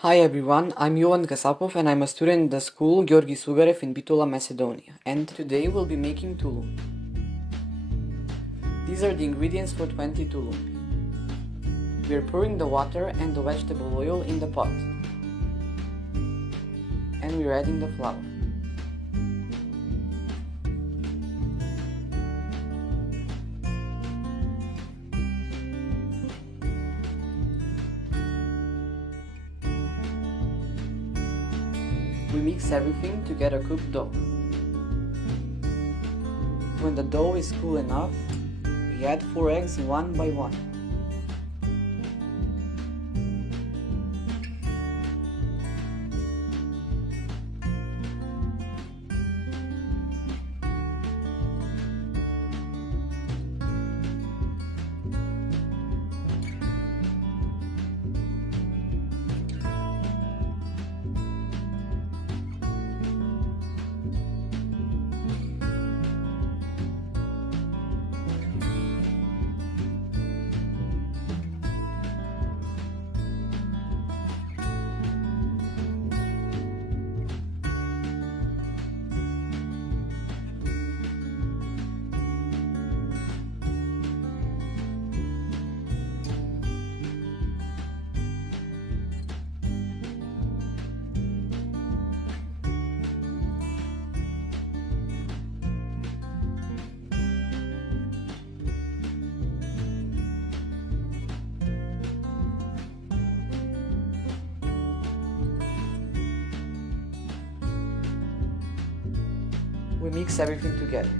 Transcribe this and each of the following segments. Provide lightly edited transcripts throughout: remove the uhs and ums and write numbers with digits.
Hi everyone, I'm Jovan Kasapov and I'm a student in the school Gorgi Sugarev in Bitola, Macedonia. And today we'll be making tulumbi. These are the ingredients for 20 tulumbi. We're pouring the water and the vegetable oil in the pot. And we're adding the flour. We mix everything to get a cooked dough. When the dough is cool enough, we add 4 eggs one by one. We mix everything together.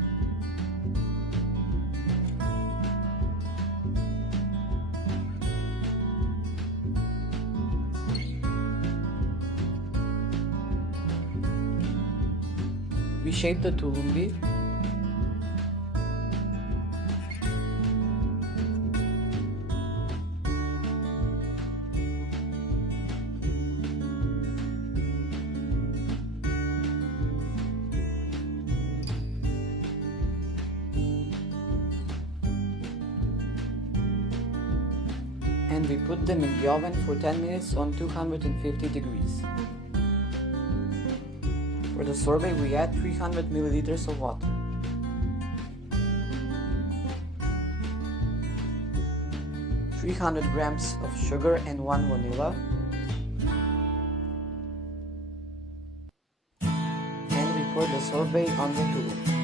We shape the tulumbi. And we put them in the oven for 10 minutes on 250 degrees. For the sorbet we add 300 milliliters of water. "300 grams of sugar and 1 vanilla. And we pour the sorbet on the tulumbi.